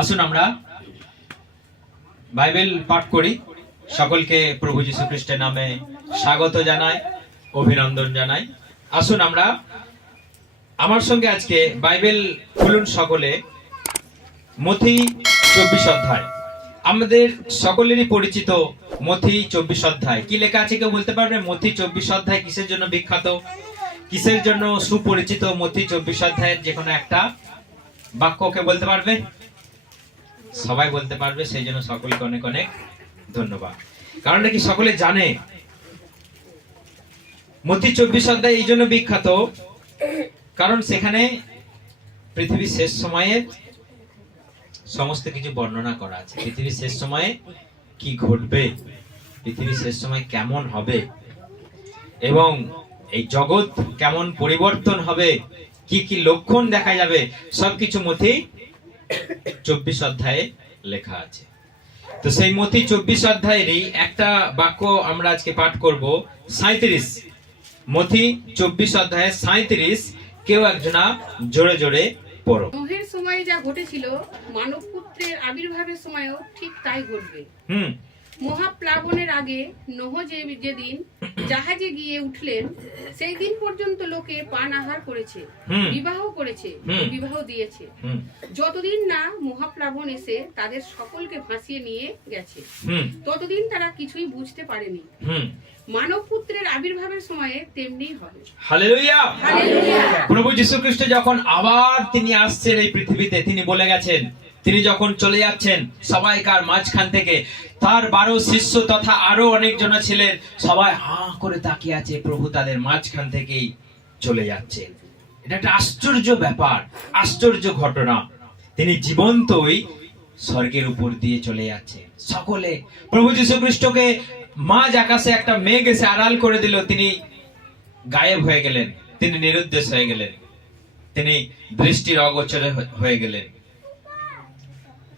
আসুন আমরা বাইবেল পাঠ করি। সকলকে প্রভু যীশু খ্রিস্টের নামে স্বাগত জানাই, অভিনন্দন জানাই। আসুন আমরা আমার সঙ্গে আজকে বাইবেল খুলুন সকলে, মথি 24 অধ্যায়। আমাদের সকলেরই পরিচিত মথি 24 অধ্যায়। কি লেখা আছে কেউ বলতে পারবে? মথি 24 অধ্যায় কিসের জন্য বিখ্যাত, কিসের জন্য সুপরিচিত? মথি 24 অধ্যায়ের যে কোনো একটা বাক্যকে বলতে পারবে? সবাই বলতে পারবে, সেই জন্য সকলকে অনেক অনেক ধন্যবাদ। কারণ কি সকলে জানে মথি 24 অধ্যায় এই জন্য বিখ্যাত, কারণ সেখানে পৃথিবীর শেষ সময়ে সমস্ত কিছু বর্ণনা করা আছে। পৃথিবীর শেষ সময়ে কি ঘটবে, পৃথিবীর শেষ সময় কেমন হবে, এবং এই জগৎ কেমন পরিবর্তন হবে, কি কি লক্ষণ দেখা যাবে, সবকিছু মথি 24 অধ্যায়ে লেখা আছে। তো সেই মথি 24 অধ্যায়েরই একটা বাক্য আমরা আজকে পাঠ করব, 37। মথি 24 অধ্যায়ে 37, কেউ একজনা জোরে জোরে পড়ো। নোহের সময় যা ঘটেছিল, মানব পুত্রের আবির্ভাবের সময়ও ঠিক তাই ঘটবে। মহাপ্লাবনের আগে নোহ যেদিন জাহাজে গিয়ে উঠলেন, সেই দিন পর্যন্ত লোকে পান আহার করেছে, বিবাহ করেছে, বিবাহ দিয়েছে, যতদিন না মহাপ্লাবন এসে তাদের সকলকে ভাসিয়ে নিয়ে গেছে, ততদিন তারা কিছুই বুঝতে পারেনি। মানব পুত্রের আবির্ভাবের সময়ে তেমনি হবে। হালেলুয়া! হালেলুয়া! প্রভু যীশু খ্রিস্ট যখন আবার তিনি আসছেন এই পৃথিবীতে, তিনি বলে গেছেন, তিনি যখন চলে যাচ্ছেন সবাইকার মাঝখান থেকে, তার 12 শিষ্য তথা আরো অনেক জন ছিলেন, সবাই হাঁ করে তাকিয়ে আছে, প্রভু তাদের মাঝখান থেকেই চলে যাচ্ছে। এটা একটা আশ্চর্য ব্যাপার, আশ্চর্য ঘটনা। তিনি জীবন্তই স্বর্গের উপর দিয়ে চলে যাচ্ছে। সকলে প্রভু যীশু খ্রিস্টকে মাঝ আকাশে একটা মেঘ এসে আড়াল করে দিল, তিনি গায়েব হয়ে গেলেন, তিনি নিরুদ্দেশ হয়ে গেলেন, তিনি দৃষ্টির অগোচরে হয়ে গেলেন।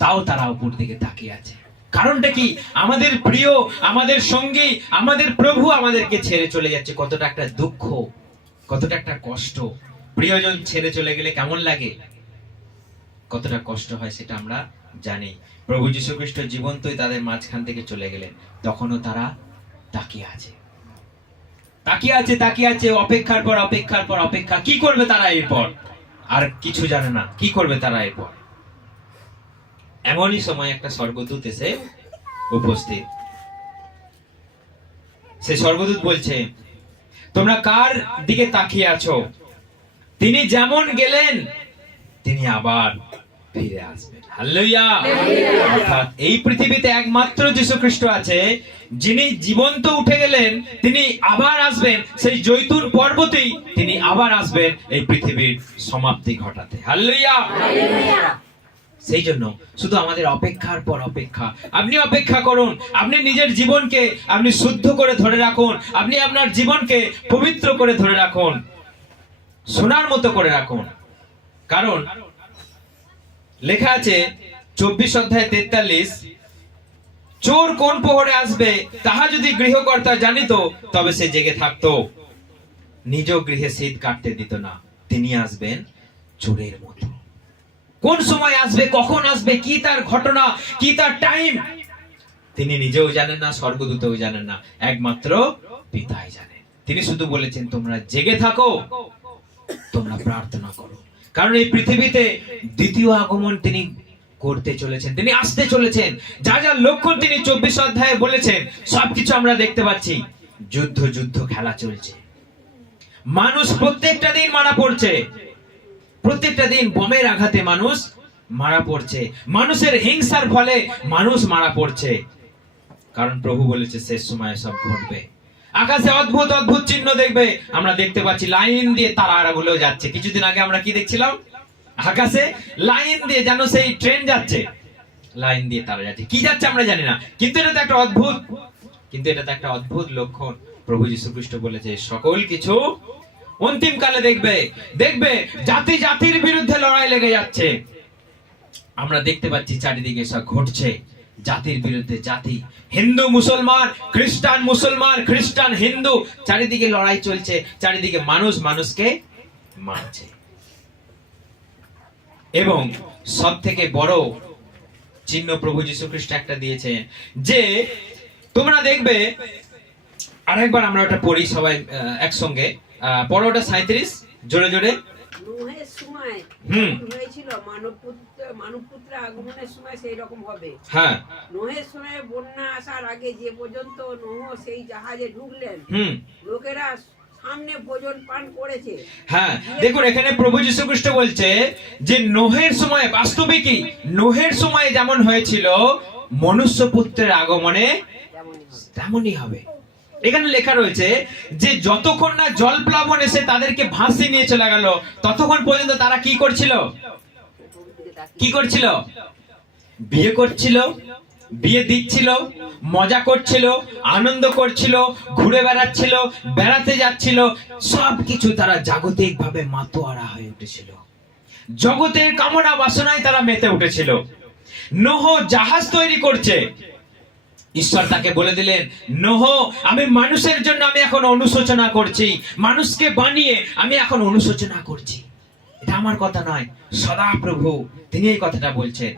তাও তারা উপর দিকে তাকিয়ে আছে। কারণটা কি? আমাদের প্রিয়, আমাদের সঙ্গী, আমাদের প্রভু আমাদেরকে ছেড়ে চলে যাচ্ছে। কতটা একটা দুঃখ, কতটা একটা কষ্ট। প্রিয়জন ছেড়ে চলে গেলে কেমন লাগে, কতটা কষ্ট হয় সেটা আমরা জানি। প্রভু যীশু খ্রিস্ট জীবন্তই তাদের মাঝখান থেকে চলে গেলেন, তখনও তারা তাকিয়ে আছে, তাকিয়ে আছে, তাকিয়ে আছে, অপেক্ষার পর অপেক্ষার পর অপেক্ষা। কি করবে তারা এরপর? আর কিছু জানে না, কি করবে তারা এরপর। এমনই সময় একটা স্বর্গদূত এসে উপস্থিত। সে স্বর্গদূত বলছে, তোমরা কার দিকে তাকিয়ে আছো? তিনি যেমন গেলেন তিনি আবার ফিরে আসবেন। হালেলুয়া! অর্থাৎ এই পৃথিবীতে একমাত্র যীশু খ্রিস্ট আছে, যিনি জীবন্ত উঠে গেলেন, তিনি আবার আসবেন সেই জৈতুন পর্বতেই, তিনি আবার আসবেন এই পৃথিবীর সমাপ্তি ঘটাতে। হালেলুয়া! সেই জন্য শুধু আমাদের অপেক্ষার পর অপেক্ষা। আপনি অপেক্ষা করুন, আপনি নিজের জীবনকে আপনি শুদ্ধ করে ধরে রাখুন, আপনি আপনার জীবনকে পবিত্র করে ধরে রাখুন, সোনার মতো করে রাখুন। কারণ লেখা আছে 24 অধ্যায় 43, চোর কোন প্রহরে আসবে তাহা যদি গৃহকর্তা জানিত, তবে সে জেগে থাকতো, নিজ গৃহে শীত কাটতে দিত না। তিনি আসবেন চোরের মতো। কোন সময় আসবে, কখন আসবে, কি তার ঘটনা, কি তার টাইম, তিনি নিজেও জানেন না, স্বর্গদূতও জানেন না, একমাত্র পিতাই জানেন। তিনি শুধু বলেছেন, তোমরা জেগে থাকো, তোমরা প্রার্থনা করো। কারণ এই পৃথিবীতে দ্বিতীয় আগমন তিনি করতে চলেছেন, তিনি আসতে চলেছেন। যা যা লক্ষণ তিনি 24 অধ্যায়ে বলেছেন, সবকিছু আমরা দেখতে পাচ্ছি। যুদ্ধ যুদ্ধ খেলা চলছে, মানুষ প্রত্যেকটা দিন মারা পড়ছে, প্রত্যেকটা দিন বোমের আঘাতে মানুষ মারা পড়ছে, মানুষের হিংসার ফলে মানুষ মারা পড়ছে। কারণ প্রভু বলেছে শেষ সময়ে সব ঘটবে। আকাশে অদ্ভুত অদ্ভুত চিহ্ন দেখবে, আমরা দেখতে পাচ্ছি লাইন দিয়ে তারাগুলো যাচ্ছে। কিছুদিন আগে আমরা কি দেখছিলাম? আকাশে লাইন দিয়ে যেন সেই ট্রেন যাচ্ছে, লাইন দিয়ে তারা যাচ্ছে। কি যাচ্ছে আমরা জানি না, কিন্তু এটা তো একটা অদ্ভুত, কিন্তু এটা তো একটা অদ্ভুত লক্ষণ। প্রভু যীশু খ্রিস্ট বলেছে সকল কিছু অন্তিম কালে দেখবে, দেখবে জাতি জাতির বিরুদ্ধে লড়াই লেগে যাচ্ছে। আমরা দেখতে পাচ্ছি চারিদিকে সব ঘটছে, জাতির বিরুদ্ধে জাতি, হিন্দু মুসলমান, খ্রিস্টান মুসলমান, খ্রিস্টান হিন্দু, চারিদিকে লড়াই চলছে, চারিদিকে মানুষ মানুষকে মারছে। এবং সব থেকে বড় চিহ্ন প্রভু যীশু খ্রিস্ট একটা দিয়েছেন, যে তোমরা দেখবে, আরেকবার আমরা ওটা পড়ি সবাই একসঙ্গে, পড়ো ওটা 37 জোরে জোরে। নোহের সময় হয়েছিল মানবপুত্র আগমনের সময় সেই রকম হবে। হ্যাঁ, নোহের সময় বন্যা আসার আগে যে পর্যন্ত নোহ সেই জাহাজে ঢুকলেন, লোকেরা সামনে ভোজন পান করেছে। হ্যাঁ, দেখুন এখানে প্রভু যীশু খ্রিস্ট বলছে যে নোহের সময়, বাস্তবিকই নোহের সময় যেমন হয়েছিল, মনুষ্যপুত্রের আগমনে তেমনই হবে। এখানে লেখা রয়েছে যে যতক্ষণ না জল প্লাবন এসে তাদেরকে ভাসিয়ে নিয়ে চলে গেল, ততক্ষণ পর্যন্ত তারা কি করছিল? কি করছিল? বিয়ে করছিল, বিয়ে দিচ্ছিল, মজা করছিল, আনন্দ করছিল, ঘুরে বেড়াচ্ছিল, বেড়াতে যাচ্ছিল, সবকিছু তারা জাগতিক ভাবে মাতোয়ারা হয়ে উঠেছিল, জগতের কামনা বাসনায় তারা মেতে উঠেছিল। নোহ জাহাজ তৈরি করছে, ঈশ্বর তাকে বলে দিলেন, নোহ, আমি মানুষের জন্য আমি এখন অনুশোচনা করছি, মানুষকে বানিয়ে আমি এখন অনুশোচনা করছি। এটা আমার কথা নয়, সদাপ্রভু তিনি এই কথাটা বলছেন।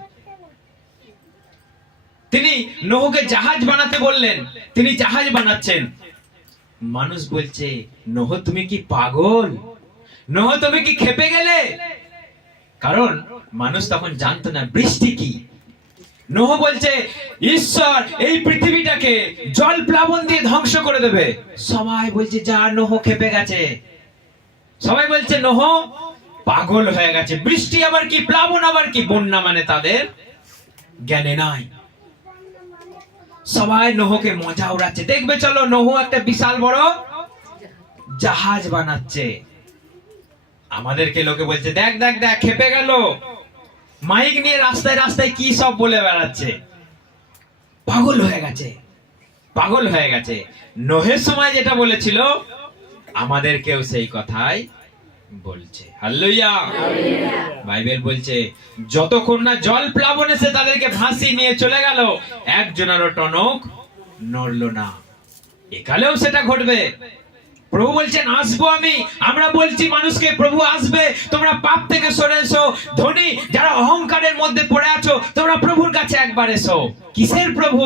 তিনি নোহকে জাহাজ বানাতে বললেন, তিনি জাহাজ বানাচ্ছেন। মানুষ বলছে, নোহ তুমি কি পাগল? নোহ তুমি কি খেপে গেলে? কারণ মানুষ তখন জানতো না বৃষ্টি কি। নোহ বলছে, ঈশ্বর এই পৃথিবীটাকে জল প্লাবন দিয়ে ধ্বংস করে দেবে। সবাই বলছে, যা নোহ খেপে গেছে। সবাই বলছে নোহ পাগল হয়ে গেছে, বৃষ্টি আবার কি, প্লাবন আবার কি, বন্যা মানে তাদের জ্ঞানে নাই। সবাই নোহকে মজা উড়াচ্ছে, দেখবে চলো নোহ একটা বিশাল বড় জাহাজ বানাচ্ছে। আমাদেরকে লোকে বলছে, দেখ দেখ দেখ খেপে গেল, মাইক নিয়ে রাস্তায় রাস্তায় কি সব বলে বেড়াচ্ছে, পাগল হয়ে গেছে, পাগল হয়ে গেছে। নোহের সময় যেটা বলেছিল, আমাদেরকেও সেই কথাই বলছে। হাল্লেলুয়া। বাইবেল বলছে যতক্ষণ না জল প্লাবন এসে তাদেরকে ভাসিয়ে নিয়ে চলে গেল, একজনেরও টনক নড়লো না। একালেও সেটা ঘটবে। প্রভু বলছেন, আসবো আমি। আমরা বলছি মানুষকে, প্রভু আসবে, তোমরা পাপ থেকে সরে এসো। ধনী যারা অহংকারের মধ্যে পড়ে আছো, তোমরা প্রভুর কাছে একবার এসো। কিসের প্রভু?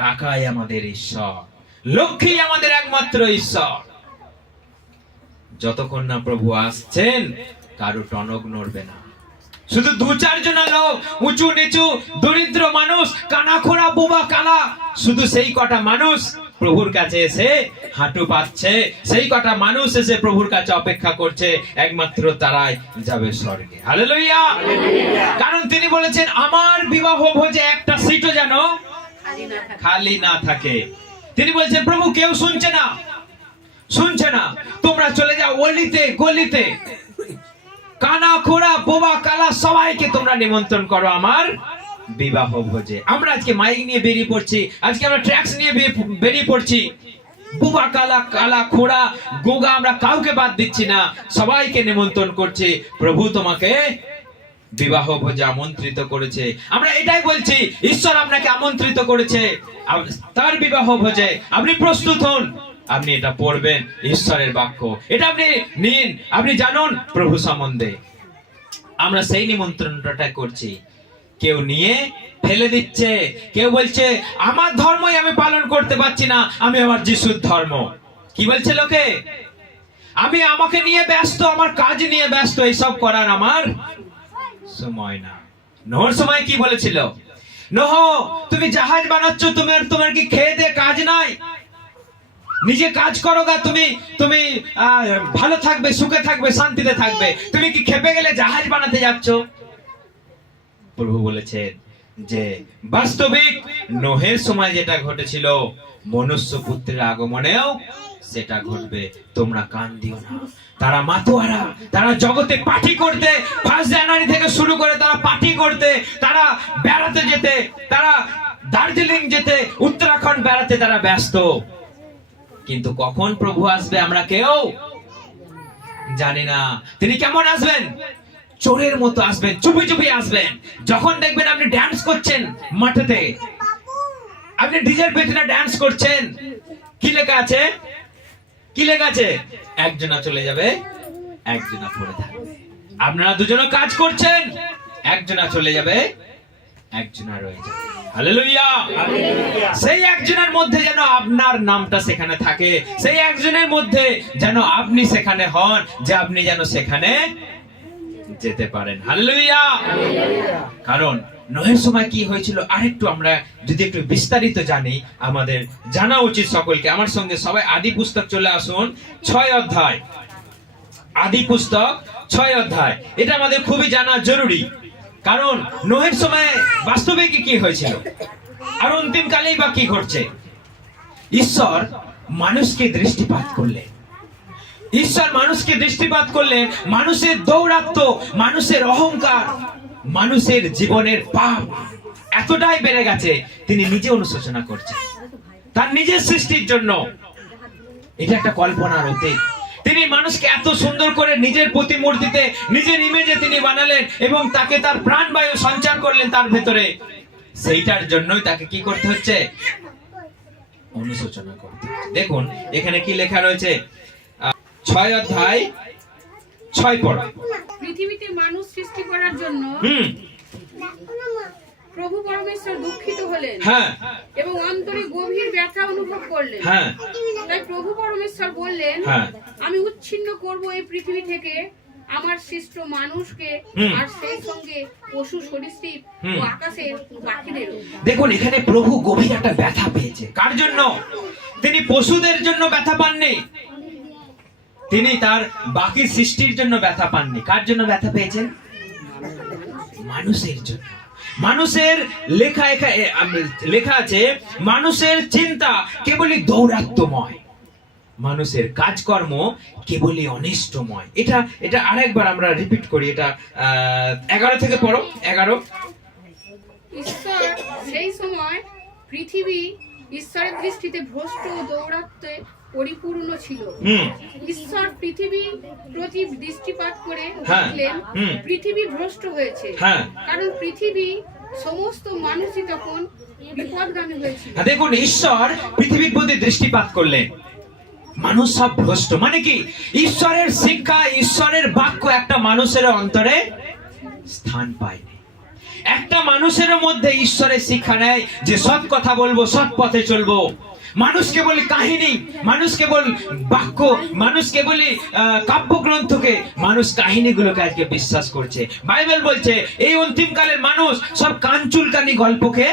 টাকাই আমাদের ঈশ্বর, লক্ষ্মী আমাদের একমাত্র ঈশ্বর। যতক্ষণ না প্রভু আসছেন, কারো টনক নড়বে না। শুধু দু চারজন লোক, উঁচু নিচু দরিদ্র মানুষ, কানা খোড়া বোবা কালা, শুধু সেই কটা মানুষ প্রভুর কাছে এসে হাঁটু পাচ্ছে, সেই কটা মানুষ এসে প্রভুর কাছে অপেক্ষা করছে, একমাত্র তারাই যাবে স্বর্গে। হালেলুয়া। কারণ তিনি বলেছেন, আমার বিবাহ ভোজে একটা সিটও যেন খালি না থাকে। তিনি বলছেন, প্রভু কেউ শুনছে না, শুনছে না, তোমরা চলে যাও অলিতে গলিতে, কানা খোড়া বোবা কালা সবাইকে তোমরা নিমন্ত্রণ করো আমার বিবাহ ভোজে। আমরা আজকে মাইক নিয়ে বেরিয়ে পড়ছি, আজকে আমরা ট্র্যাক্স নিয়ে বেরিয়ে পড়ছি, বোবা কালা কালা খোড়া গোগা আমরা কাউকে বাদ দিচ্ছি না, সবাইকে নিমন্ত্রণ করছি। প্রভু তোমাকে বিবাহ ভোজে আমন্ত্রিত করেছে। আমরা এটাই বলছি, ঈশ্বর আপনাকে আমন্ত্রিত করেছে তার বিবাহ ভোজে, আপনি প্রস্তুত হন। আপনি এটা পড়বেন, ঈশ্বরের বাক্য, এটা আপনি নিন, আপনি জানুন প্রভু সম্বন্ধে। আমরা সেই নিমন্ত্রণটা করছি। কেউ নিয়ে ফেলে দিচ্ছে, কেউ বলছে আমার ধর্মই আমি পালন করতে পারছি না, আমি আমার যিশুর ধর্ম। কি বলছে লোকে? আমি আমাকে নিয়ে ব্যস্ত, আমার কাজ নিয়ে ব্যস্ত, এইসব করার আমার সময় না। নোহর সময় কি বলেছিল? নোহ তুমি জাহাজ বানাচ্ছ, তোমার কি খেয়ে দে কাজ নাই? নিজে কাজ করো গা, তুমি ভালো থাকবে, সুখে থাকবে, শান্তিতে থাকবে। তুমি কি খেপে গেলে জাহাজ বানাতে যাচ্ছ? প্রভু বলেছেন যে বাস্তবিক নোহের সময় যেটা ঘটেছিল, মনুষ্য পুত্রের আগমনেও সেটা ঘটবে। তোমরা কান দিও না। তারা মাতোয়ারা, তারা জগতে পার্টি করতে, 1 জানুয়ারি থেকে শুরু করে তারা পার্টি করতে, তারা বেড়াতে যেতে, তারা দার্জিলিং যেতে, উত্তরাখণ্ড বেড়াতে তারা ব্যস্ত। কিন্তু কখন প্রভু আসবে আমরা কেউ জানি না। তিনি কেমন আসবেন? চোরের মতো আসবেন, চুপি চুপি আসবেন। যখন দেখবেন আপনি ড্যান্স করছেন মাঠেতে, আপনি ডিজের পেছনে ড্যান্স করছেন, কি লেখা আছে? কি লেখা আছে? একজনা চলে যাবে, একজনা পড়ে থাকবে। আপনারা দুজনে কাজ করছেন, একজনা চলে যাবে, একজনা রয়ে যাবে। হালেলুয়া। সেই একজনের মধ্যে যেন আপনার নামটা সেখানে থাকে, সেই একজনের মধ্যে যেন আপনি সেখানে হন, যে আপনি যেন সেখানে যেতে পারেন। হালেলুয়া। কারণ নোহের সময় কি হয়েছিল আরেকটু আমরা যদি একটু বিস্তারিত জানি, আমাদের জানা উচিত সকলকে। আমার সঙ্গে সবাই আদি পুস্তক চলে আসুন, 6 অধ্যায়। আদি পুস্তক 6 অধ্যায়, এটা আমাদের খুবই জানা জরুরি। কারণ নোহের সময় বাস্তবে কি হয়েছিল, আর অন্তিম কালেই বা কি ঘটছে। ঈশ্বর মানুষকে দৃষ্টিপাত করলেন, ঈশ্বর মানুষকে দৃষ্টিপাত করলেন। মানুষের দৌরাত্ম্য, মানুষের অহংকার, মানুষের জীবনের পাপ এতটাই বেড়ে গেছে, তিনি নিজে অনুশোচনা করছেন তার নিজের সৃষ্টির জন্য। এটা একটা কল্পনার অতীত। তিনি মানুষকে এত সুন্দর করে নিজের প্রতিমূর্তিতে, নিজের ইমেজে তিনি বানালেন এবং তাকে তার প্রাণবায়ু সঞ্চার করলেন তার ভেতরে। সেইটার জন্যই তাকে কি করতে হচ্ছে, অনুশোচনা করতে হচ্ছে। দেখুন এখানে কি লেখা রয়েছে, 6 অধ্যায় 6 পড়। পৃথিবীতে মানুষ সৃষ্টি করার জন্য প্রভু পরমেশ্বর দুঃখিত হলেন, হ্যাঁ, এবং অন্তরে গভীর ব্যথা অনুভব করলেন। হ্যাঁ, তাই প্রভু পরমেশ্বর বললেন, হ্যাঁ, আমি উচ্ছিন্ন করব এই পৃথিবী থেকে আমার সৃষ্ট মানুষকে, আর সেই সঙ্গে পশু সরীসৃপ ও আকাশের পাখিদের। দেখুন এখানে প্রভু গভীর একটা ব্যথা পেয়েছে। কার জন্য? তিনি পশুদের জন্য ব্যথা পাননি, তিনি তার বাকি সৃষ্টির জন্য ব্যথা পাননি। কার জন্য ব্যথা পেয়েছেন? মানুষের জন্য। মানুষের লেখা আছে, মানুষের চিন্তা কেবলই দৌরাত্ম্যময়, মানুষের কাজকর্ম কেবলই অনিষ্টময়। এটা আরেকবার আমরা রিপিট করি, এটা 11 থেকে পড়ো। 11। ঈশ্বর সেই সময় পৃথিবী ঈশ্বরের দৃষ্টিতে ভ্রষ্ট ও দৌরাত্ম্যে পরিপূর্ণ ছিল। ঈশ্বর পৃথিবীর প্রতি দৃষ্টিপাত করে দেখলেন পৃথিবী ভ্রষ্ট হয়েছে, কারণ পৃথিবী সমস্ত মানুষই তখন বিপদগামী হয়েছিল। দেখুন ঈশ্বর পৃথিবীর প্রতি দৃষ্টিপাত করলেন, মানুষ সব ভ্রষ্ট। মানে কি, ঈশ্বরের শিক্ষা, ঈশ্বরের বাক্য একটা মানুষের অন্তরে স্থান পায়নি। একটা মানুষের মধ্যে ঈশ্বরের শিক্ষা নেয় যে সৎ কথা বলবো, সৎ পথে চলবো। মানুষ কেবল কাহিনী, মানুষ কেবল বাক্য, মানুষ কেবল কাব্যগ্রন্থকে, মানুষ কাহিনীগুলোকে আজকে বিশ্বাস করছে। বাইবেল বলছে এই অন্তিমকালের মানুষ সব কাঞ্চুলকানি গল্পকে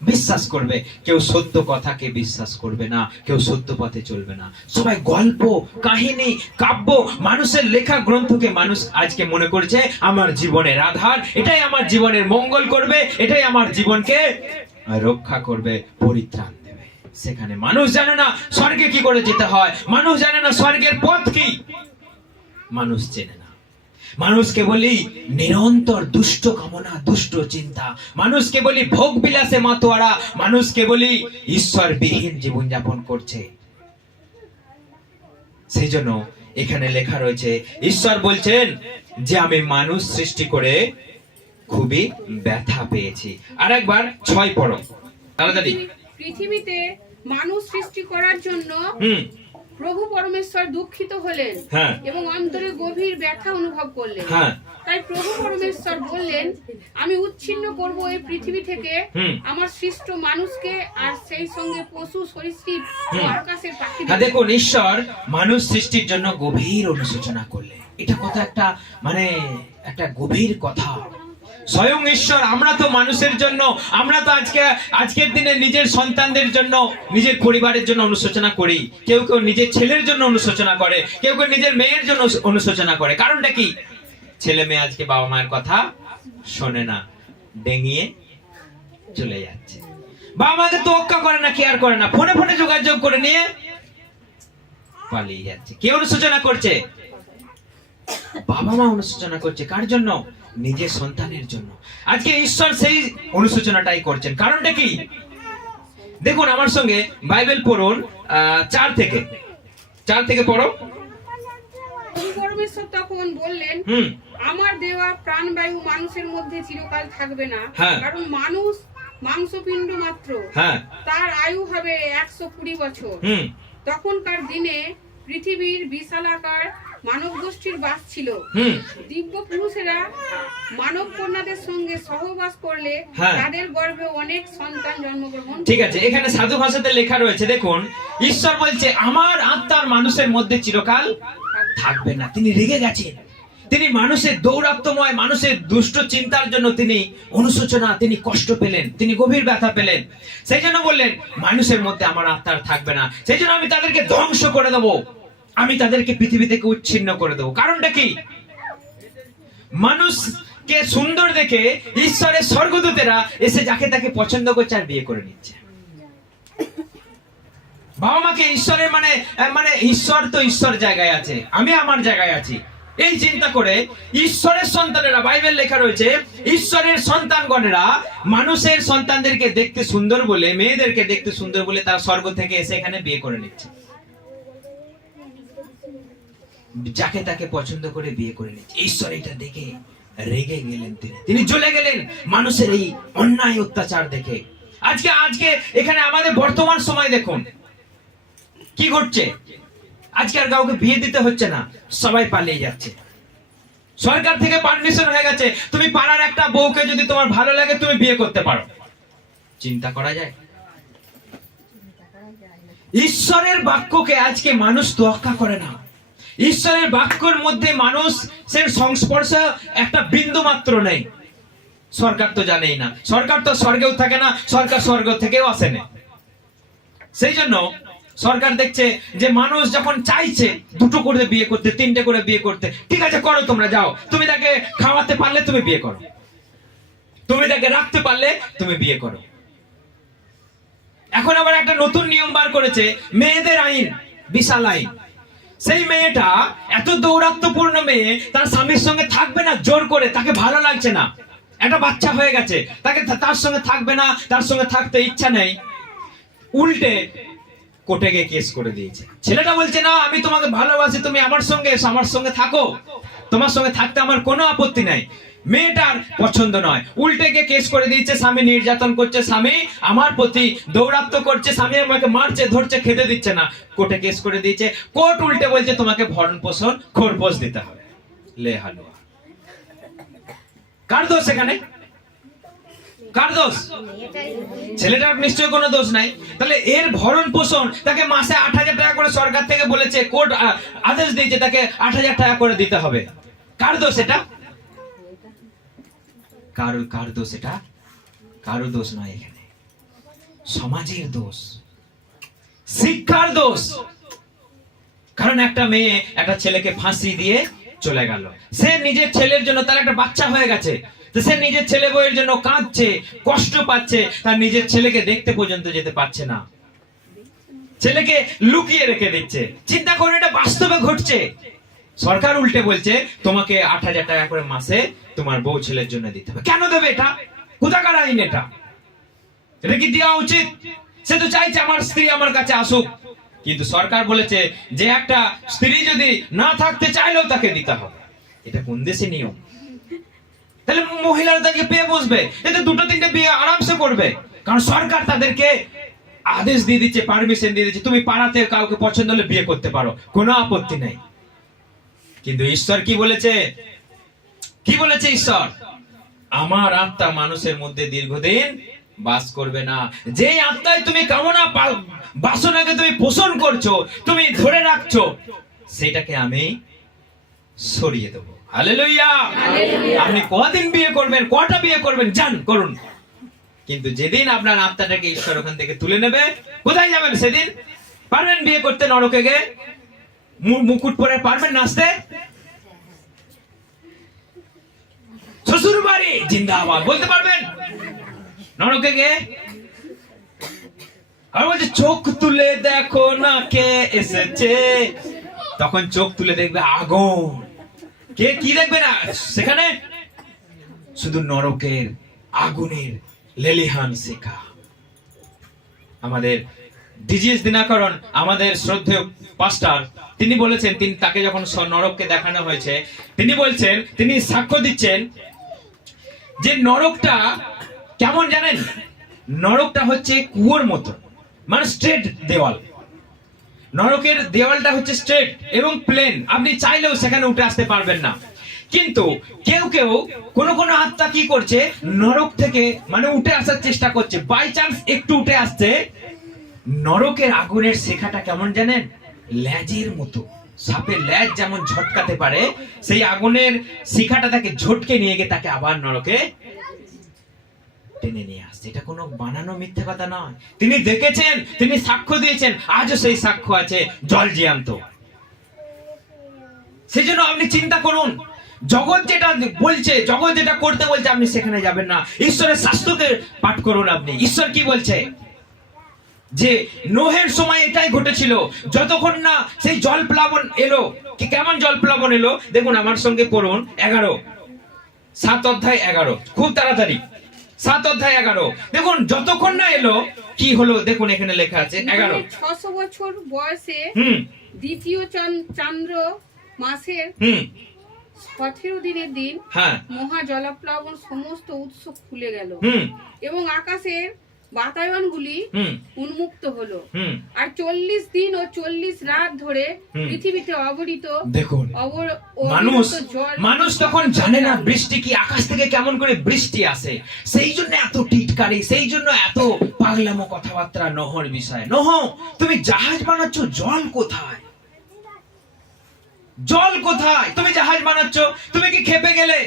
বিশ্বাস করবে, কেউ সত্য কথাকে বিশ্বাস করবে না, কেউ সত্য পথে চলবে না। সবাই গল্প, কাহিনী, কাব্য, মানুষের লেখা গ্রন্থকে মানুষ আজকে মনে করছে আমার জীবনের আধার, এটাই আমার জীবনের মঙ্গল করবে, এটাই আমার জীবনকে রক্ষা করবে, পরিত্রাণ দেবে। সেখানে মানুষ জানে না স্বর্গে কি করে যেতে হয়, মানুষ জানে না স্বর্গের পথ কি, মানুষ চেনে না। মানুষকে বলি নিরন্তর দুষ্ট কামনা, দুষ্ট চিন্তা, মানুষকে বলি ভোগ বিলাসে মাতোয়ারা, মানুষকে বলি ঈশ্বর বিহীন জীবনযাপন করছে। সেই জন্য এখানে লেখা রয়েছে, ঈশ্বর বলছেন যে আমি মানুষ সৃষ্টি করে খুবই ব্যথা পেয়েছি। আর একবার 6 পড়ো তাড়াতাড়ি। পৃথিবীতে মানুষ সৃষ্টি করার জন্য প্রভু পরমেশ্বর দুঃখিত হলেন এবং অন্তরে গভীর ব্যথা অনুভব করলেন। তাই প্রভু পরমেশ্বর বললেন, আমি উচ্ছিন্ন করব এই পৃথিবী থেকে আমার সৃষ্ট মানুষকে, আর সেই সঙ্গে পশু সরীসৃপ ও আকাশের পাখিদের। দেখুন ঈশ্বর মানুষ সৃষ্টির জন্য গভীর অনুশোচনা করলেন। এটা কথা একটা গভীর কথা। স্বয়ং ঈশ্বর, আমরা তো মানুষের জন্য, আমরা তো আজকের দিনে নিজের সন্তানদের জন্য, নিজের পরিবারের জন্য অনুশোচনা করি। কেউ কেউ নিজের ছেলের জন্য অনুশোচনা করে, কেউ কেউ নিজের মেয়ের জন্য অনুশোচনা করে। কারণটা কি? ছেলে মেয়ে আজকে বাবা মায়ের কথা শোনে না, ডেঙিয়ে চলে যাচ্ছে। বাবা মাকে তোয়াক্কা করে না, কেয়ার করে না, ফোনে ফোনে যোগাযোগ করে নিয়ে পালিয়ে যাচ্ছে। কে অনুশোচনা করছে? বাবা মা অনুশোচনা করছে। কার জন্য? নিজের সন্তানের জন্য। আজকে ঈশ্বর সেই অনুশোচনাটাই করছেন। কারণটা কি? দেখুন আমার সঙ্গে বাইবেল পড়ুন, 4 থেকে পড়ো। পরমেশ্বর তখন বললেন, আমার দেওয়া প্রাণবায়ু মানুষের মধ্যে চিরকাল থাকবে না, কারণ মানুষ মাংসপিণ্ড মাত্র, তার আয়ু হবে 120 বছর। তখনকার দিনে পৃথিবীর বিশালাকার মানব গোষ্ঠীর বাস ছিল। হুম দিব্য পুরুষেরা মানব কন্যাদের সঙ্গে সহবাস করলে হ্যাঁ। তাদের গর্ভে অনেক সন্তান জন্মগ্রহণ করে। ঠিক আছে, এখানে সাধু ভাষাতে লেখা রয়েছে, দেখুন ঈশ্বর বলছে আমার আত্মার মানুষের মধ্যে চিরকাল থাকবে না। তিনি রেগে গেছেন, তিনি মানুষের দৌরাত্ম্যময়, মানুষের দুষ্ট চিন্তার জন্য তিনি অনুশোচনা, তিনি কষ্ট পেলেন, তিনি গভীর ব্যথা পেলেন। সেই জন্য বললেন মানুষের মধ্যে আমার আত্মার থাকবে না, সেই জন্য আমি তাদেরকে ধ্বংস করে দেবো, আমি তাদেরকে পৃথিবী থেকে উচ্ছিন্ন করে দেবো। কারণটা কি? মানুষকে সুন্দর দেখে ঈশ্বরের স্বর্গদূতেরা এসে যাকে তাকে পছন্দ করছে আর বিয়ে করে নিচ্ছে। বাবা মাকে ঈশ্বরের মানে ঈশ্বর তো ঈশ্বর জায়গায় আছে, আমি আমার জায়গায় আছি, এই চিন্তা করে ঈশ্বরের সন্তানেরা, বাইবেল লেখা রয়েছে ঈশ্বরের সন্তানগণেরা মানুষের সন্তানদেরকে দেখতে সুন্দর বলে, মেয়েদেরকে দেখতে সুন্দর বলে তারা স্বর্গ থেকে এসে এখানে বিয়ে করে নিচ্ছে, যাকে তাকে পছন্দ করে বিয়ে করে নিচ্ছে। ঈশ্বর এটা দেখে রেগে গেলেন, তিনি জ্বলে গেলেন মানুষের এই অন্যায় অত্যাচার দেখে। আজকে এখানে আমাদের বর্তমান সময় দেখুন কি ঘটছে। আজকে আর কাউকে বিয়ে দিতে হচ্ছে না, সবাই পালিয়ে যাচ্ছে। সরকার থেকে পারমিশন হয়ে গেছে, তুমি পাড়ার একটা বউকে যদি তোমার ভালো লাগে তুমি বিয়ে করতে পারো। চিন্তা করা যায়? ঈশ্বরের বাক্যকে আজকে মানুষ তোয়াক্কা করে না। ঈশ্বরের বাক্যের মধ্যে মানুষের সংস্পর্শ একটা বিন্দু মাত্র নেই। সরকার তো জানেই না, সরকার তো স্বর্গেও থাকে না, সরকার স্বর্গ থেকেও আসে না। সেই জন্য সরকার দেখছে যে মানুষ যখন চাইছে দুটো করে বিয়ে করতে, তিনটে করে বিয়ে করতে, ঠিক আছে করো, তোমরা যাও, তুমি তাকে খাওয়াতে পারলে তুমি বিয়ে করো, তুমি তাকে রাখতে পারলে তুমি বিয়ে করো। এখন আবার একটা নতুন নিয়ম বার করেছে, মেয়েদের আইন, বিশাল আইন। সেই মেয়েটা এত দৌরাত্ম্যপূর্ণ মেয়ে, তার স্বামীর সঙ্গে থাকবে না জোর করে, তাকে ভালো লাগছে না, একটা বাচ্চা হয়ে গেছে, তার সঙ্গে থাকবে না, তার সঙ্গে থাকতে ইচ্ছা নেই, উল্টে কোর্টে গিয়ে কেস করে দিয়েছে। ছেলেটা বলছে না আমি তোমাকে ভালোবাসি, তুমি আমার সঙ্গে এসো, আমার সঙ্গে থাকো, তোমার সঙ্গে থাকতে আমার কোনো আপত্তি নাই। মেয়েটার পছন্দ নয়, উল্টে গিয়ে কেস করে দিয়েছে, স্বামী নির্যাতন করছে, স্বামী আমার প্রতি দৌরাত্ম্য করছে, স্বামী আমাকে মারছে, ধরছে, খেতে দিচ্ছে না, কোর্টে কেস করে দিয়েছে। কোর্ট উল্টে বলছে তোমাকে ভরণ পোষণ খোরপোশ দিতে হবে। লে হালুয়া, কার দোষ এখানে? কার দোষ? ছেলেটার নিশ্চয়ই কোনো দোষ নাই। তাহলে এর ভরণ পোষণ তাকে মাসে 8,000 টাকা করে সরকার থেকে বলেছে, কোর্ট আদেশ দিয়েছে তাকে 8,000 টাকা করে দিতে হবে। কার দোষ এটা? কার দোষ এটা? কারো দোষ নয়, এখানে সমাজের দোষ, শিক্ষার দোষ। কারণ একটা মেয়ে একটা ছেলেকে ফাঁসি দিয়ে চলে গেল, সে নিজের ছেলের জন্য, তার একটা বাচ্চা হয়ে গেছে, তো সে নিজের ছেলে বউয়ের জন্য কাঁদছে, কষ্ট পাচ্ছে, তার নিজের ছেলেকে দেখতে পর্যন্ত যেতে পারছে না, ছেলেকে লুকিয়ে রেখে দিচ্ছে। চিন্তা করুন, এটা বাস্তবে ঘটছে। সরকার উল্টে বলছে তোমাকে 8,000 টাকা করে মাসে তোমার বউ ছেলের জন্য দিতে হবে। কেন দেবে? এটা কোথাকার আইন? এটা কি দেওয়া উচিত? সে তো চাইছে আমার স্ত্রী আমার কাছে আসুক, কিন্তু সরকার বলেছে যে একটা স্ত্রী যদি না থাকতে চাইলেও তাকে দিতে হবে। এটা কোন দেশে নিয়ম? তাহলে মহিলারা তাকে পেয়ে বসবে, এতে দুটো তিনটে বিয়ে আরামসে করবে, কারণ সরকার তাদেরকে আদেশ দিয়ে দিচ্ছে, পারমিশন দিয়ে দিচ্ছে, তুমি পাড়াতে কাউকে পছন্দ হলে বিয়ে করতে পারো, কোনো আপত্তি নাই। কিন্তু ঈশ্বর কি বলেছে? কি বলেছে ঈশ্বর? আমার আত্মা মানুষের মধ্যে দীর্ঘদিন বাস করবে না। যে আত্মায় তুমি কামনা বাসনাকে তুমি পোষণ করছো, তুমি ধরে রাখছো, সেটাকে আমি সরিয়ে দেবো। হালেলুয়া। আপনি কদিন বিয়ে করবেন, কটা বিয়ে করবেন, যান করুন, কিন্তু যেদিন আপনার আত্মাটাকে ঈশ্বর ওখান থেকে তুলে নেবে, কোথায় যাবেন সেদিন? পারবেন বিয়ে করতে নরকে গে? মুকুট পরে পারবেন নাচতে? শ্বশুর বাড়ি জিন্দাবাদ বলতে পারবেন নরকে গে? আর বলছে চোখ তুলে দেখো না কে এসেছে, তখন চোখ তুলে দেখবে আগুন। কে কি দেখবে না সেখানে? শুধু নরকের আগুনের লেলিহান শিখা। আমাদের ডিজিএস দিনাকরণ, আমাদের শ্রদ্ধেয় পাস্টার, তিনি বলেছেন, তাকে যখন নরককে দেখানো হয়েছে, তিনি বলছেন, তিনি সাক্ষ্য দিচ্ছেন যে নরকটা কেমন জানেন? নরকটা হচ্ছে কুয়োর মতো, মানে স্ট্রেট দেওয়াল, নরকের দেওয়ালটা হচ্ছে স্ট্রেট এবং প্লেন, আপনি চাইলেও সেখানে উঠে আসতে পারবেন না। কিন্তু কেউ কেউ কোন আত্মা কি করছে, নরক থেকে মানে উঠে আসার চেষ্টা করছে, বাই চান্স একটু উঠে আসছে। নরকের আগুনের শেখাটা কেমন জানেন? ল্যাজের মতো, সাপের ল্যাজ যেমন ঝটকাতে পারে, সেই আগুনের শিখাটা তাকে ঝটকে নিয়ে গিয়ে তাকে আবার নরকে টেনে নিয়ে আসছে। এটা কোনো বানানো মিথ্যে কথা নয়, তিনি দেখেছেন, তিনি সাক্ষ্য দিয়েছেন, আজও সেই সাক্ষ্য আছে, জল জ্যান্ত। সেই জন্য আপনি চিন্তা করুন, জগৎ যেটা বলছে, জগৎ যেটা করতে বলছে, আপনি সেখানে যাবেন না। ঈশ্বরের শাস্ত্রকে পাঠ করুন। আপনি ঈশ্বর কি বলছে, যে নোহের সময় এটাই ঘটেছিল, যতক্ষণ না সেই জল প্লাবন এলো। কি কেমন জল প্লাবন এলো দেখুন, আমার সঙ্গে পড়ুন 7 অধ্যায় 11, খুব তাড়াতাড়ি। 7 অধ্যায় 11 দেখুন, যতক্ষণ না এলো কি হলো দেখুন, এখানে লেখা আছে 11। 600 বছর বয়সে দ্বিতীয় চান্দ্র মাসের 17 দিনের দিন মহা জলপ্লাবন সমস্ত উৎস খুলে গেল এবং আকাশের বাতায়নগুলি উন্মুক্ত হলো। আর 40 দিন ও 40 রাত ধরে পৃথিবীতে অবরিত, দেখুন মানুষ তখন জানে না বৃষ্টি কি, আকাশ থেকে কেমন করে বৃষ্টি আসে, সেই জন্য এত টিটকারি, সেই জন্য এত পাগলামো কথাবার্তা নহর বিষয়। নহ, তুমি জাহাজ বানাচ্ছ, জল কোথায়? জল কোথায়? তুমি জাহাজ বানাচ্ছ, তুমি কি খেপে গেলে?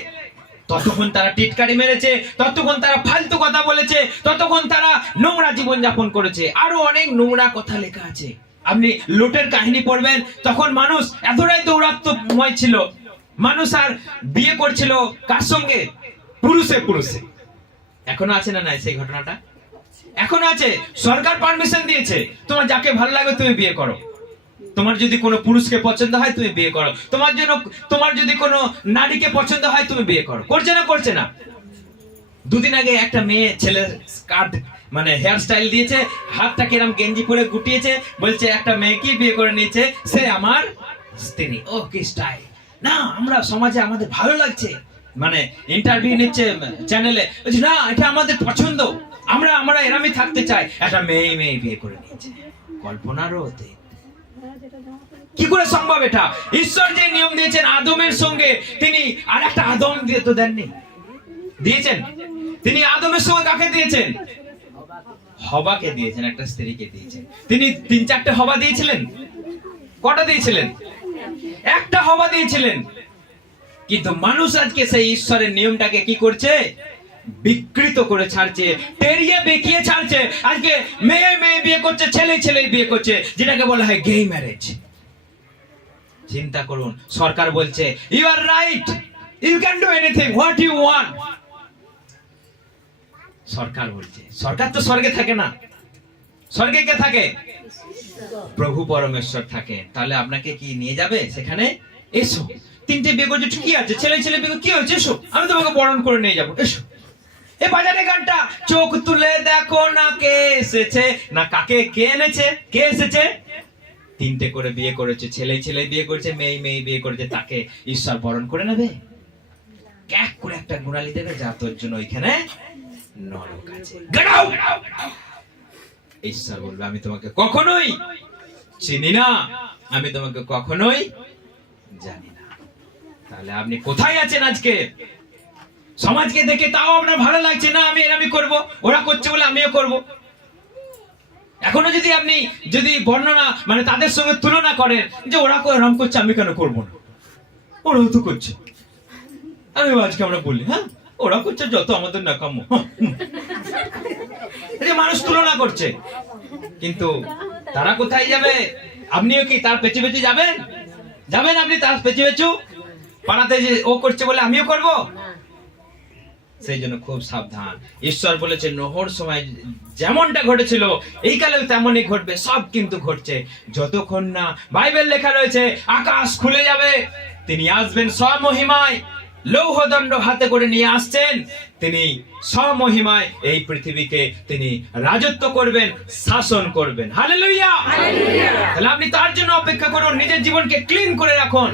ততক্ষণ তারা টিটকারি মেরেছে, ততক্ষণ তারা ফালতু কথা বলেছে, ততক্ষণ তারা নোংরা জীবন যাপন করেছে। আরো অনেক নোংরা কথা লেখা আছে। আপনি লোটের কাহিনী পড়বেন, তখন মানুষ এতটাই দৌরাত্ম্যময় ছিল, মানুষ আর বিয়ে করছিল কার সঙ্গে? পুরুষে পুরুষে। এখনো আছে না নাই সেই ঘটনাটা? এখনো আছে। সরকার পারমিশন দিয়েছে, তোমার যাকে ভালো লাগে তুমি বিয়ে করো, তোমার যদি কোনো পুরুষকে পছন্দ হয় তুমি বিয়ে করো, তোমার যদি কোনো নারীকে পছন্দ হয় তুমি বিয়ে করো। করছে না? করছে না। দুদিন আগে একটা মেয়ে ছেলের স্কার্ট মানে হেয়ার স্টাইল দিয়েছে, হাতটা কিরম গেঞ্জি পরে গুটিয়েছে, বলছে একটা মেয়েকে বিয়ে করে নিয়েছে, সে আমার স্ত্রী। ও কি স্টাইল! না, আমরা সমাজে আমাদের ভালো লাগছে, মানে ইন্টারভিউ নিচ্ছে চ্যানেলে, বলছে না এটা আমাদের পছন্দ, আমরা এরমই থাকতে চাই। একটা মেয়ে বিয়ে করে নিয়েছে, কল্পনারও হতে কি করে সম্ভব এটা? ঈশ্বর যে নিয়ম দিয়েছেন আদমের সঙ্গে, তিনি আর একটা আদম দিয়ে তো দেননি, দিয়েছেন। তিনি আদমের সঙ্গে কাকে দিয়েছেন? হবাকে দিয়েছেন, একটা স্ত্রীকে দিয়েছেন। তিনি 3-4টে হবা দিয়েছিলেন? কটা দিয়েছিলেন? একটা হবা দিয়েছিলেন। কিন্তু মানুষ আজকে সেই ঈশ্বরের নিয়মটাকে কি করছে? বিকৃত করে ছাড়ছে, টেরিয়ে বেঁকিয়ে ছাড়ছে। আজকে মেয়ে বিয়ে করছে, ছেলে বিয়ে করছে, যেটাকে বলা হয় গে ম্যারেজ। চিন্তা করুন, সরকার বলছে you are right, you can do anything what you want. সরকার বলছে, সরকার তো স্বর্গে থাকে না, স্বর্গে কে থাকে? প্রভু পরমেশ্বর থাকে। তাহলে আপনাকে কি নিয়ে যাবে সেখানে? এসো, 3টে বিয়ে করছো, কি আছে? ছেলে বিয়ে, কি হয়েছে? এসো, আমি তোমাকে বরণ করে নিয়ে যাবো, এসো। এ বাজারে গানটা, চোখ তুলে দেখো না কে এসেছে, না কাকে কে এনেছে, কে এসেছে। 3টে করে বিয়ে করেছে, ছেলে বিয়ে করেছে, মেয়ে বিয়ে করেছে, তাকে ঈশ্বর বরণ করে নেবে? ক্যাক করে একটা গুণালি দেবে, যা তোর জন্য ওইখানে নরক আছে। ঈশ্বর বলবে আমি তোমাকে কখনোই চিনি না, আমি তোমাকে কখনোই জানি না। তাহলে আপনি কোথায় আছেন আজকে? সমাজকে দেখে তাও আপনার ভালো লাগছে না, আমি এরকমই করবো, ওরা করছে বলে আমিও করব। এখনো যদি বর্ণনা মানে তাদের সঙ্গে তুলনা করেন, যে ওরা এরকম করছে আমি কেন করবো না, ওরাও তো করছে, আমি আজকে আমরা বলি হ্যাঁ ওরা করছে যত আমাদের নাকাম্য, মানুষ তুলনা করছে। কিন্তু তারা কোথায় যাবে? আপনিও কি তার পেছু পেছু যাবেন? আপনি তার পেছু পাড়াতে যে ও করছে বলে আমিও করব? সেই জন্য খুব সাবধান। ঈশ্বর বলেছে নোহর সময় যেমনটা ঘটেছিল এই কালেও তেমনই ঘটবে, সব কিন্তু ঘটছে। যতক্ষণ না বাইবেল লেখা রয়েছে আকাশ খুলে যাবে, তিনি আসবেন স্বমহিমায়, লৌহদণ্ড হাতে করে নিয়ে আসছেন, তিনি স্বমহিমায় এই পৃথিবীকে তিনি রাজত্ব করবেন, শাসন করবেন। হালেলুয়া! তাহলে আপনি তার জন্য অপেক্ষা করুন, নিজের জীবনকে ক্লিন করে রাখুন,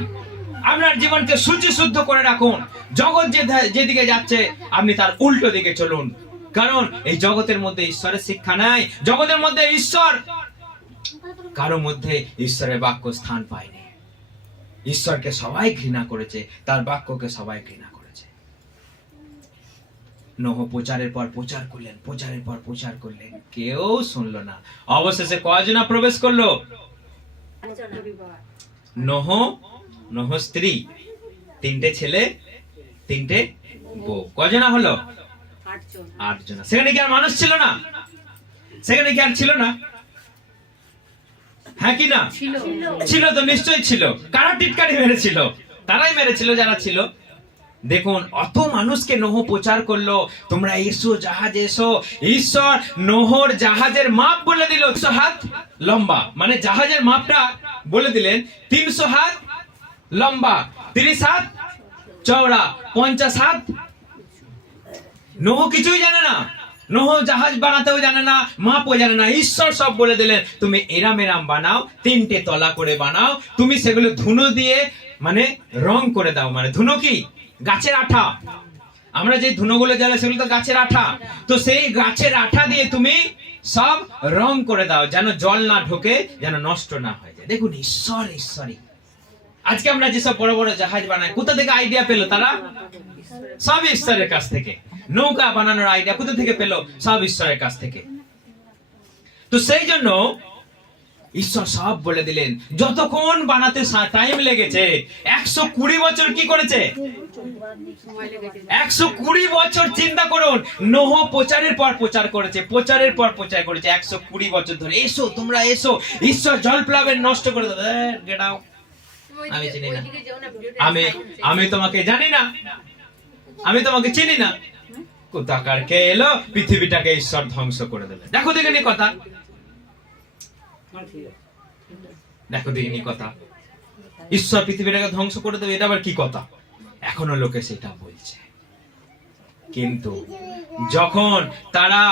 আপনার জীবনকে শুদ্ধ করে রাখুন। জগৎ যেদিকে যাচ্ছে আপনি তার উল্টো দিকে চলুন, কারণ এই জগতের মধ্যে ঈশ্বরের শিক্ষা নাই, জগতের মধ্যে ঈশ্বর কারো মধ্যে ঈশ্বরের বাক্য স্থান পায়নি। ঈশ্বরকে সবাই ঘৃণা করেছে, তার বাক্যকে সবাই ঘৃণা করেছে। নোহ প্রচারের পর প্রচার করলেন, প্রচারের পর প্রচার করলেন, কেউ শুনলো না। অবশেষে কয়জনা প্রবেশ করলো? নোহ, নোহ স্ত্রী, 3টে ছেলে, 3টে বউ, কয়জনা হলো? 8 জনা। সেখানে কি আর মানুষ ছিল না? সেখানে কি আর ছিল না? হ্যাঁ কি না? ছিল তো, নিশ্চয়ই ছিল। কারা টিটকারি মেরেছিল? তারাই মেরেছিল যারা ছিল। দেখুন, অত মানুষকে নোহ প্রচার করলো, তোমরা এসো জাহাজে এসো। ঈশ্বর নোহর জাহাজের মাপ বলে দিল 300 হাত লম্বা, মানে জাহাজের মাপটা বলে দিলেন 300 হাত লম্বা, 30 হাত চওড়া, 50 হাত। নোহ কিছুই জানে না, নোহ জাহাজ বানাতেও জানে না, মাপও জানে না। ঈশ্বর সব বলে দিলেন, তুমি এরাম এরাম বানাও, 3টে তলা করে বানাও, তুমি সেগুলো ধুনো দিয়ে মানে রং করে দাও। মানে ধুনো কি? গাছের আঠা। আমরা যে ধুনোগুলো জ্বালাই সেগুলো তো গাছের আঠা। তো সেই গাছের আঠা দিয়ে তুমি সব রং করে দাও, যেন জল না ঢোকে, যেন নষ্ট না হয়ে যায়। দেখুন, ঈশ্বর ঈশ্বরই। আজকে আমরা যেসব বড় বড় জাহাজ বানাই, কোথা থেকে আইডিয়া পেলো তারা? সব ঈশ্বরের কাছ থেকে। নৌকা বানানোর আইডিয়া কোথা থেকে পেলো? সব ঈশ্বরের কাছ থেকে। তো সেই জন্য ঈশ্বর সব বলে দিলেন। যতক্ষণ বানাতে টাইম লেগেছে, 120 বছর কি করেছে? 120 বছর। চিন্তা করুন, নোহ প্রচারের পর প্রচার করেছে, প্রচারের পর প্রচার করেছে 120 বছর ধরে। এসো, তোমরা এসো, ঈশ্বর জল প্লাবেন নষ্ট করে দেবে। Get out. আমি চিনি না, আমি তোমাকে জানি না, আমি তোমাকে চিনি না। কোথাকার কে এলো, পৃথিবীটাকে ঈশ্বর ধ্বংস করে দেবে। দেখো দেখিনি কথা, দেখো দেখিনি কথা, ঈশ্বর পৃথিবীটাকে ধ্বংস করে দেবে, এটা আবার কি কথা? এখনো লোকে সেটা বলছে। কিন্তু যখন তারা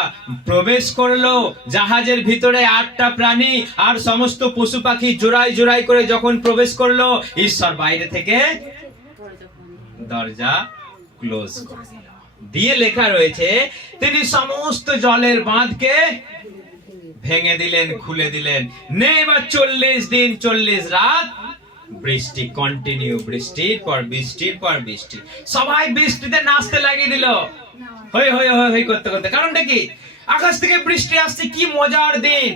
প্রবেশ করলো জাহাজের ভিতরে, 8টা প্রাণী আর সমস্ত পশু পাখি জোড়ায় জোড়ায় করে যখন প্রবেশ করলো, ঈশ্বর বাইরে থেকে দরজা ক্লোজ করে দিল। দিয়ে লেখা রয়েছে, তিনি সমস্ত জলের বাঁধকে ভেঙে দিলেন, খুলে দিলেন। নে এবার 40 দিন 40 রাত বৃষ্টি, কন্টিনিউ বৃষ্টির পর বৃষ্টির পর বৃষ্টি। সবাই বৃষ্টিতে নাচতে লাগিয়ে দিল, হই হই হই হই করতে করতে। কারণটা কি? আকাশ থেকে বৃষ্টি আসছে, কি মজার দিন।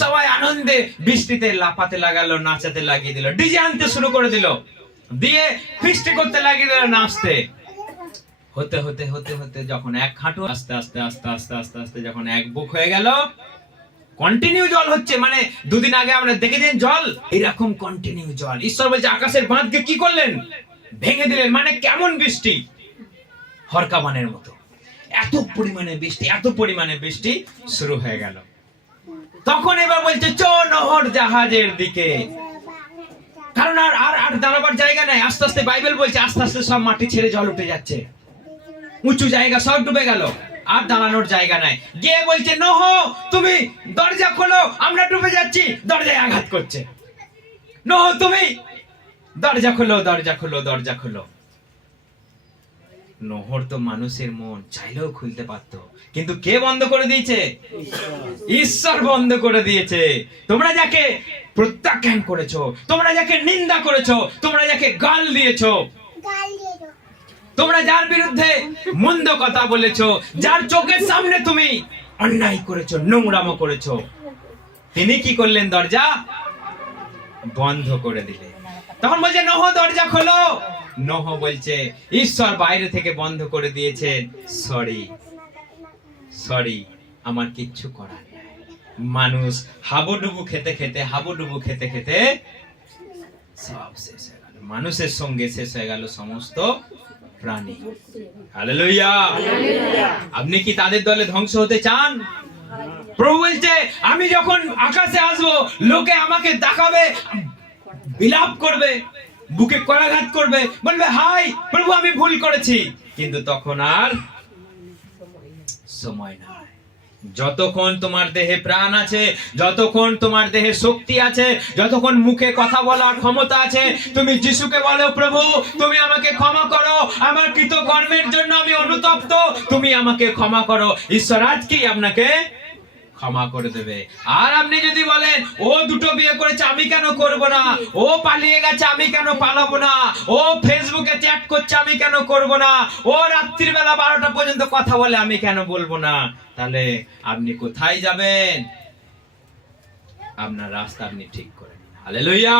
সবাই আনন্দে বৃষ্টিতে লাফাতে লাগালো, নাচাতে লাগিয়ে দিল, ডিজে আনতে শুরু করে দিল, দিয়ে ফিস্টি করতে লাগিয়ে দিল, নাচতে। হতে হতে হতে হতে যখন 1 হাঁটু, আস্তে আস্তে আস্তে আস্তে আস্তে আস্তে যখন 1 বুক হয়ে গেল, কন্টিনিউ জল হচ্ছে। মানে 2 দিন আগে আমরা দেখেছেন জল, এরকম কন্টিনিউ জল। ঈশ্বর বলছে আকাশের বাঁধকে কি করলেন? ভেঙে দিলেন। মানে কেমন বৃষ্টি? হরকাবানের মতো। এত পরিমাণে বৃষ্টি, এত পরিমাণে বৃষ্টি শুরু হয়ে গেল। তখন এবার বলছে চো নহর জাহাজের দিকে, কারণ আর আর আর দাঁড়াবার জায়গা নাই। আস্তে আস্তে বাইবেল বলছে আস্তে আস্তে সব মাটি ছেড়ে জল উঠে যাচ্ছে, উঁচু জায়গা সব ডুবে গেল, আর দাঁড়ানোর জায়গা নাই। গিয়ে বলছে নোহ, তুমি দরজা খোলো, আমরা ডুবে যাচ্ছি। দরজায় আঘাত করছে। নোহ, তুমি দরজা খোলো, দরজা খোলো, দরজা খোলো। নোহর তো মানুষের মন, চাইলেও খুলতে পারত, কিন্তু কে বন্ধ করে দিয়েছে? ঈশ্বর বন্ধ করে দিয়েছে। তোমরা যাকে প্রত্যাখ্যান করেছো, তোমরা যাকে নিন্দা করেছো, তোমরা যাকে গাল দিয়েছো, তোমরা যার বিরুদ্ধে মন্দ কথা বলেছো, যার চোখের সামনে তুমি অন্যায় করেছো, নোংরামো করেছো, তিনি কি করলেন? দরজা বন্ধ করে দিলেন। তখন বলছে নোহ দরজা খোলো। নোহ বলছে ঈশ্বর বাইরে থেকে বন্ধ করে দিয়েছেন, সরি সরি, আমার কিচ্ছু করার নাই। মানুষ হাবুডুবু খেতে খেতে, হাবুডুবু খেতে খেতে সব শেষ হয়ে গেল। মানুষের সঙ্গে শেষ হয়ে গেল সমস্ত প্রাণী। হালেলুয়া। আপনি কি তাদের দলে ধ্বংস হতে চান? প্রভু বলছে আমি যখন আকাশে আসবো, লোকে আমাকে দেখাবে, বিলাপ করবে, বুকে করাঘাত করবে, বলবে হাই প্রভু আমি ভুল করেছি। কিন্তু তখন আর সময় নাই। যতক্ষণ তোমার দেহে প্রাণ আছে, যতক্ষণ তোমার দেহে শক্তি আছে, যতক্ষণ মুখে কথা বলার ক্ষমতা আছে, তুমি যিশুকে বলো প্রভু তুমি আমাকে ক্ষমা করো, আমার কৃতকর্মের জন্য আমি অনুতপ্ত, তুমি আমাকে ক্ষমা করো। ঈশ্বর আজকেই আপনাকে ক্ষমা করে দেবে। আর আপনি যদি বলেন ও দুটো বিয়ে করেছে আমি কেন করব না, ও পালিয়ে গেছে আমি কেন পালাবো না, ও ফেসবুকে চ্যাট করছে আমি কেন করব না, ও রাত্রির বেলা 12টা পর্যন্ত কথা বলে আমি কেন বলবো না, তাহলে আপনি কোথায় যাবেন? আপনার রাস্তা আপনি ঠিক করে নিন। হালেলুয়া।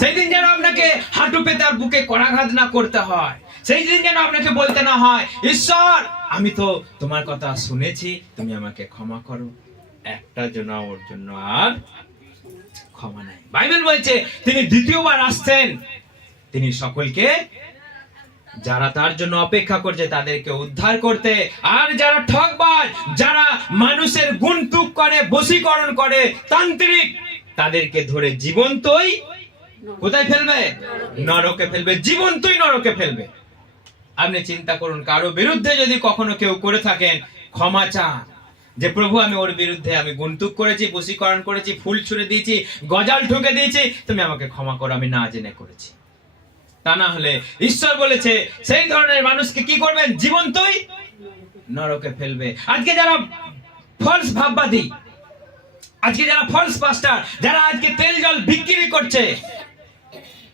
সেই দিন যেন আপনাকে হাঁটু পেতে আর বুকে করাঘাত না করতে হয়, সেই দিন যেন আপনাকে বলতে না হয় ঈশ্বর আমি তো তোমার কথা শুনেছি, তুমি আমাকে ক্ষমা করো, একটা জন্য ওর জন্য আর ক্ষমা নাই। বাইবেল বলছে তিনি দ্বিতীয়বার আসছেন, তিনি সকলকে যারা তার জন্য অপেক্ষা করছে তাদেরকে উদ্ধার করতে, আর যারা ঠকবাজ, যারা মানুষের গুণতুক করে, বশীকরণ করে, তান্ত্রিক, তাদেরকে ধরে জীবন্তই কোথায় ফেলবে? নরকে ফেলবে, জীবন্তই নরকে ফেলবে। আপনি চিন্তা করুন, কারো বিরুদ্ধে যদি কখনো কেউ করে থাকেন, ক্ষমা চান যে প্রভু আমি ওর বিরুদ্ধে আমি গুণতুক করেছি, বশীকরণ করেছি, ফুল ছুঁড়ে দিয়েছি, গজাল ঠুকে দিয়েছি, তুমি আমাকে ক্ষমা করো, আমি না জেনে করেছি। তা না হলে ঈশ্বর বলেছে সেই ধরনের মানুষকে কি করবেন? জীবন্তই নরকে ফেলবে। আজকে যারা ফলস ভাববাদী, আজকে যারা ফলস পাস্টার, যারা আজকে তেল জল বিক্রি করছে,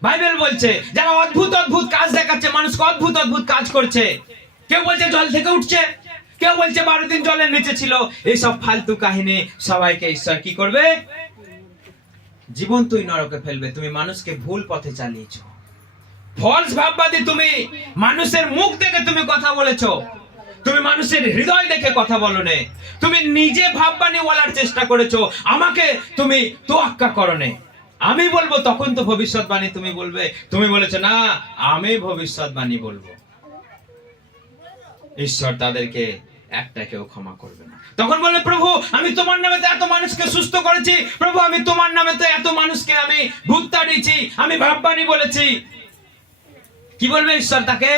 বাইবেল বলছে যারা অদ্ভুত অদ্ভুত কাজ দেখাচ্ছে, মানুষকে অদ্ভুত অদ্ভুত কাজ করছে, কেউ বলছে জল থেকে উঠছে, কেউ বলছে 12 দিন জলের নিচে ছিল, এইসব ফালতু কাহিনী সবাইকে ঈশ্বর কি করবে? জীবন্তই নরকে ফেলবে। তুমি মানুষকে ভুল পথে চালিয়েছো। ফলস ভাববাদী, তুমি মানুষের মুখ দেখে তুমি কথা বলেছো, তুমি মানুষের হৃদয় দেখে কথা বলো নে, তুমি নিজে ভাববানি বলার চেষ্টা করেছো, আমাকে তুমি তোয়াক্কা করো নে। আমি বলবো তখন তো ভবিষ্যৎবাণী তুমি বলবে, তুমি বলেছো না আমি ভবিষ্যৎবাণী বলবো। ঈশ্বর তাদেরকে একটা কেউ ক্ষমা করবে না। তখন বলবে প্রভু আমি তোমার নামে তো এত মানুষকে সুস্থ করেছি, প্রভু আমি তোমার নামে তো এত মানুষকে আমি ভূত তাড়িয়েছি, আমি ভাববানি বলেছি। কি বলবে ঈশ্বর তাকে?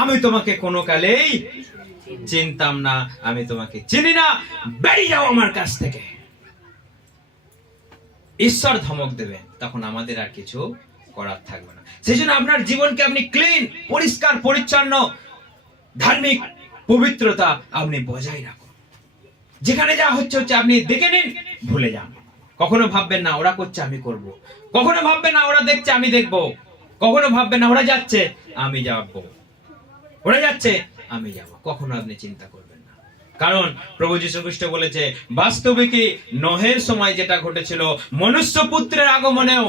আমি তোমাকে কোনো কালেই চিনতাম না, আমি তোমাকে চিনি না, বেরিয়ে যাও আমার কাছ থেকে। ঈশ্বর ধমক দেবেন, তখন আমাদের আর কিছু করার থাকবে না। সেই জন্য আপনার জীবনকে আপনি ক্লিন, পরিষ্কার পরিচ্ছন্ন, ধার্মিক পবিত্রতা আপনি বজায় রাখুন। যেখানে যা হচ্ছে আপনি দেখে নিন, ভুলে যান। কখনো ভাববেন না ওরা করছে আমি করব, কখনো ভাববেন না ওরা দেখছে আমি দেখব, কখনো ভাববেন না ওরা যাচ্ছে আমি যাব, ওরা যাচ্ছে আমি যাব, কখনো আপনি চিন্তা করবেন না। কারণ প্রভু যীশু খ্রিস্ট বলেছে বাস্তবিকই নোহের সময় যেটা ঘটেছিল, মনুষ্য পুত্রের আগমনেও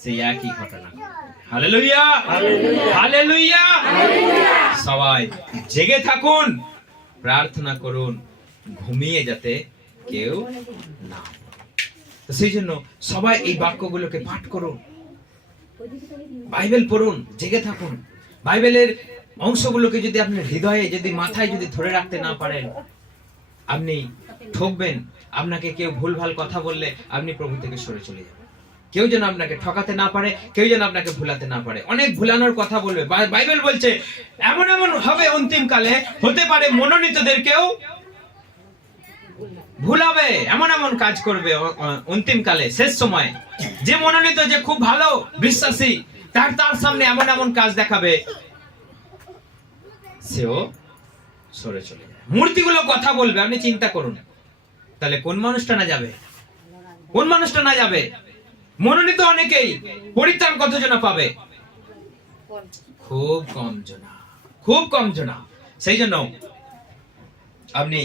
সেই একই ঘটনা। Hallelujah, hallelujah. সবাই জেগে থাকুন, প্রার্থনা করুন, ঘুমিয়ে যাতে কেউ না। সেই জন্য সবাই এই বাক্যগুলোকে পাঠ করুন, বাইবেল পড়ুন, জেগে থাকুন। বাইবেলের অংশগুলোকে যদি আপনি হৃদয়ে, যদি মাথায় যদি ধরে রাখতে না পারেন, আপনি ঠকবেন। আপনাকে কেউ ভুলভাল কথা বললে আপনি প্রভু থেকে সরে চলে যাবেন। কেউ যেন আপনাকে ঠকাতে না পারে, কেউ যেন আপনাকে ভুলাতে না পারে। অনেক ভুলানোর কথা বলবে। বাইবেল বলছে এমন এমন হবে অন্তিম কালে, হতে পারে মনোনীতদেরকেও ভুলাবে, এমন এমন কাজ করবে অন্তিম কালে, শেষ সময়। যে মনোনীত, যে খুব ভালো বিশ্বাসী, তার সামনে এমন এমন কাজ দেখাবে, সেও সরে চলে যায়। মূর্তিগুলো কথা বলবে, আপনি চিন্তা করুন, তাহলে কোন মানুষটা না যাবে? কোন মানুষটা না যাবে? মনোনীত অনেকেই, পরিত্রাণ কতজনা পাবে? খুব কম জনা, খুব কম জনা। সেই জন্য আপনি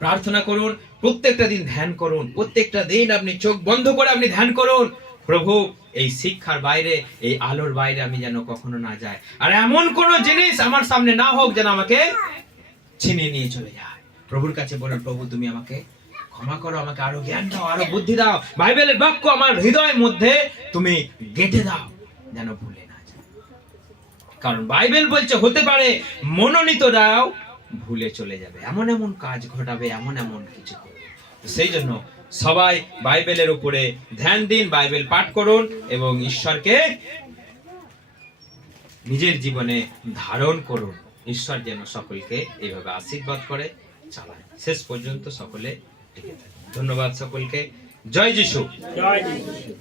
প্রার্থনা করুন, প্রত্যেকটা দিন ধ্যান করুন, প্রত্যেকটা দিন আপনি চোখ বন্ধ করে আপনি ধ্যান করুন, প্রভু এই শিক্ষার বাইরে, এই আলোর বাইরে আমি যেন কখনো না যাই, আর এমন কোন জিনিস আমার সামনে না হোক যেন আমাকে ছিনিয়ে নিয়ে চলে যায়। প্রভুর কাছে বলুন, প্রভু তুমি আমাকে ক্ষমা করো, আমাকে আরো জ্ঞান দাও, আরো বুদ্ধি দাও, বাইবেলের বাক্য আমার হৃদয়ের মধ্যে তুমি গেঁথে দাও, যেন ভুলে না যায়। কারণ বাইবেল বলছে হতে পারে মনোনীতরাও ভুলে চলে যাবে, এমন এমন কাজ ঘটাবে, এমন এমন কিছু করবে। সেই জন্য সবাই বাইবেলের উপরে ধ্যান দিন, বাইবেল পাঠ করুন এবং ঈশ্বরকে নিজের জীবনে ধারণ করুন। ঈশ্বর যেন সকলকে এইভাবে আশীর্বাদ করে চালায়। শেষ পর্যন্ত সকলে টিকে থাকুন। ধন্যবাদ সকলকে। জয় যিশু। জয় যিশু।